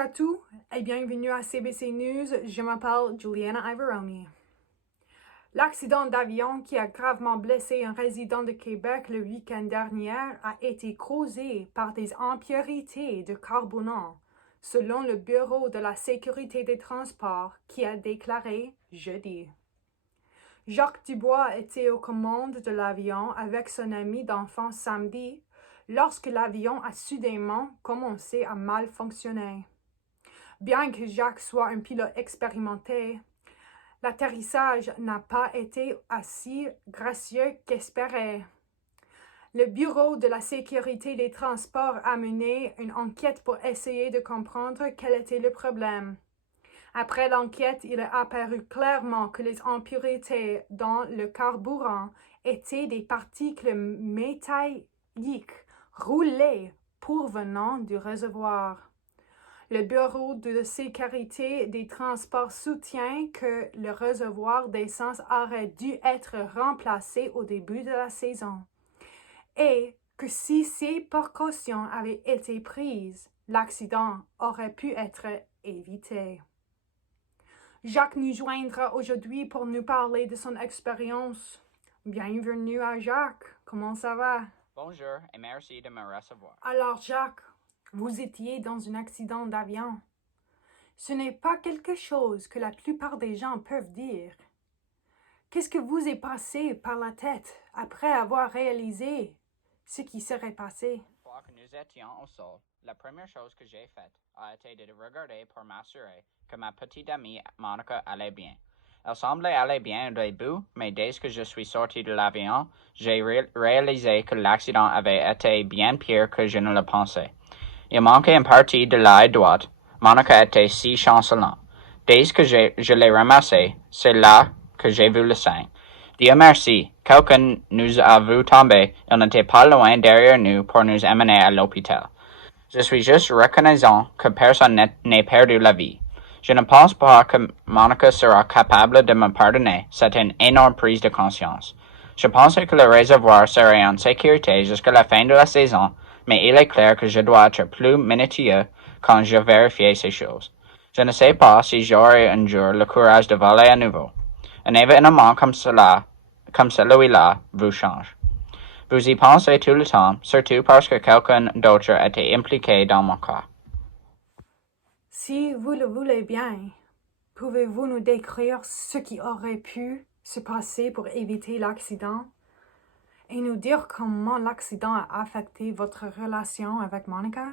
à tous et bienvenue à CBC News. Je m'appelle Juliana Ivaroni. L'accident d'avion qui a gravement blessé un résident de Québec le week-end dernier a été causé par des impurités de carburant, selon le Bureau de la sécurité des transports qui a déclaré jeudi. Jacques Dubois était aux commandes de l'avion avec son ami d'enfance samedi lorsque l'avion a soudainement commencé à mal fonctionner. Bien que Jacques soit un pilote expérimenté, l'atterrissage n'a pas été aussi gracieux qu'espéré. Le Bureau de la sécurité des transports a mené une enquête pour essayer de comprendre quel était le problème. Après l'enquête, il est apparu clairement que les impuretés dans le carburant étaient des particules métalliques roulées provenant du réservoir. Le Bureau de sécurité des transports soutient que le réservoir d'essence aurait dû être remplacé au début de la saison et que si ces précautions avaient été prises, l'accident aurait pu être évité. Jacques nous joindra aujourd'hui pour nous parler de son expérience. Bienvenue à Jacques. Comment ça va? Bonjour et merci de me recevoir. Alors Jacques, vous étiez dans un accident d'avion. Ce n'est pas quelque chose que la plupart des gens peuvent dire. Qu'est-ce que vous est passé par la tête après avoir réalisé ce qui serait passé? Une fois que nous étions au sol, la première chose que j'ai faite a été de regarder pour m'assurer que ma petite amie Monica allait bien. Elle semblait aller bien au début, mais dès que je suis sorti de l'avion, j'ai réalisé que l'accident avait été bien pire que je ne le pensais. Il manquait une partie de l'œil droite. Monica était si chancelante. Dès que je l'ai ramassé, c'est là que j'ai vu le sang. Dieu merci, quelqu'un nous a vu tomber. Il n'était pas loin derrière nous pour nous amener à l'hôpital. Je suis juste reconnaissant que personne n'ait perdu la vie. Je ne pense pas que Monica sera capable de me pardonner. C'est une énorme prise de conscience. Je pensais que le réservoir serait en sécurité jusqu'à la fin de la saison, mais il est clair que je dois être plus minutieux quand je vérifie ces choses. Je ne sais pas si j'aurai un jour le courage de voler à nouveau. Un événement comme celui-là vous change. Vous y pensez tout le temps, surtout parce que quelqu'un d'autre était impliqué dans mon cas. Si vous le voulez bien, pouvez-vous nous décrire ce qui aurait pu se passer pour éviter l'accident et nous dire comment l'accident a affecté votre relation avec Monica?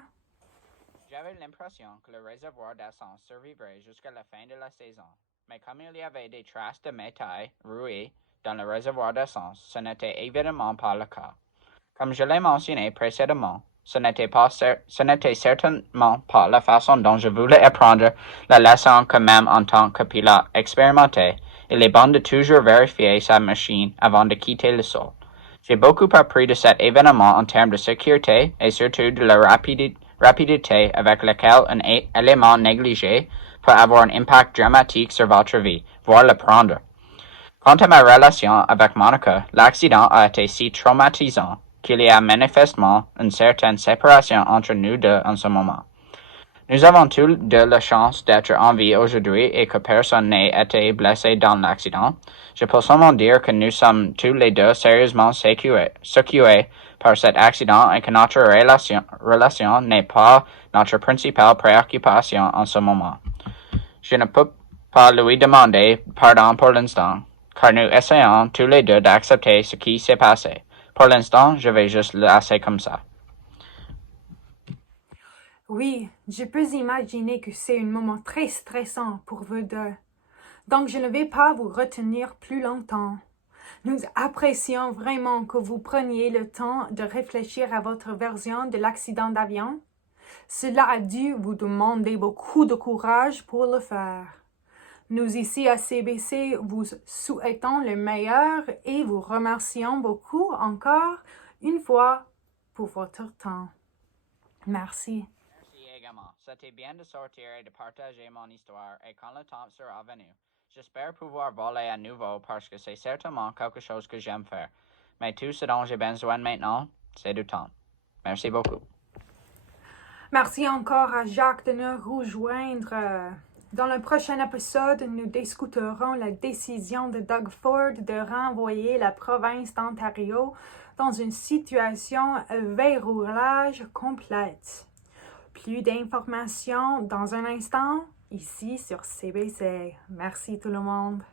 J'avais l'impression que le réservoir d'essence survivrait jusqu'à la fin de la saison, mais comme il y avait des traces de métal rouillé dans le réservoir d'essence, ce n'était évidemment pas le cas. Comme je l'ai mentionné précédemment, ce n'était certainement pas la façon dont je voulais apprendre la leçon que même en tant que pilote expérimenté, il est bon de toujours vérifier sa machine avant de quitter le sol. J'ai beaucoup appris de cet événement en termes de sécurité et surtout de la rapidité avec laquelle un élément négligé peut avoir un impact dramatique sur votre vie, voire le prendre. Quant à ma relation avec Monica, l'accident a été si traumatisant qu'il y a manifestement une certaine séparation entre nous deux en ce moment. Nous avons tous deux la chance d'être en vie aujourd'hui et que personne n'ait été blessé dans l'accident. Je peux seulement dire que nous sommes tous les deux sérieusement secoués par cet accident et que notre relation n'est pas notre principale préoccupation en ce moment. Je ne peux pas lui demander pardon pour l'instant, car nous essayons tous les deux d'accepter ce qui s'est passé. Pour l'instant, je vais juste le laisser comme ça. Oui, je peux imaginer que c'est un moment très stressant pour vous deux. Donc je ne vais pas vous retenir plus longtemps. Nous apprécions vraiment que vous preniez le temps de réfléchir à votre version de l'accident d'avion. Cela a dû vous demander beaucoup de courage pour le faire. Nous ici à CBC vous souhaitons le meilleur et vous remercions beaucoup encore une fois pour votre temps. Merci. Merci également. C'était bien de sortir et de partager mon histoire et quand le temps sera venu, j'espère pouvoir voler à nouveau parce que c'est certainement quelque chose que j'aime faire. Mais tout ce dont j'ai besoin maintenant, c'est du temps. Merci beaucoup. Merci encore à Jacques de nous rejoindre. Dans le prochain épisode, nous discuterons la décision de Doug Ford de renvoyer la province d'Ontario dans une situation verrouillage complète. Plus d'informations dans un instant, ici sur CBC. Merci tout le monde.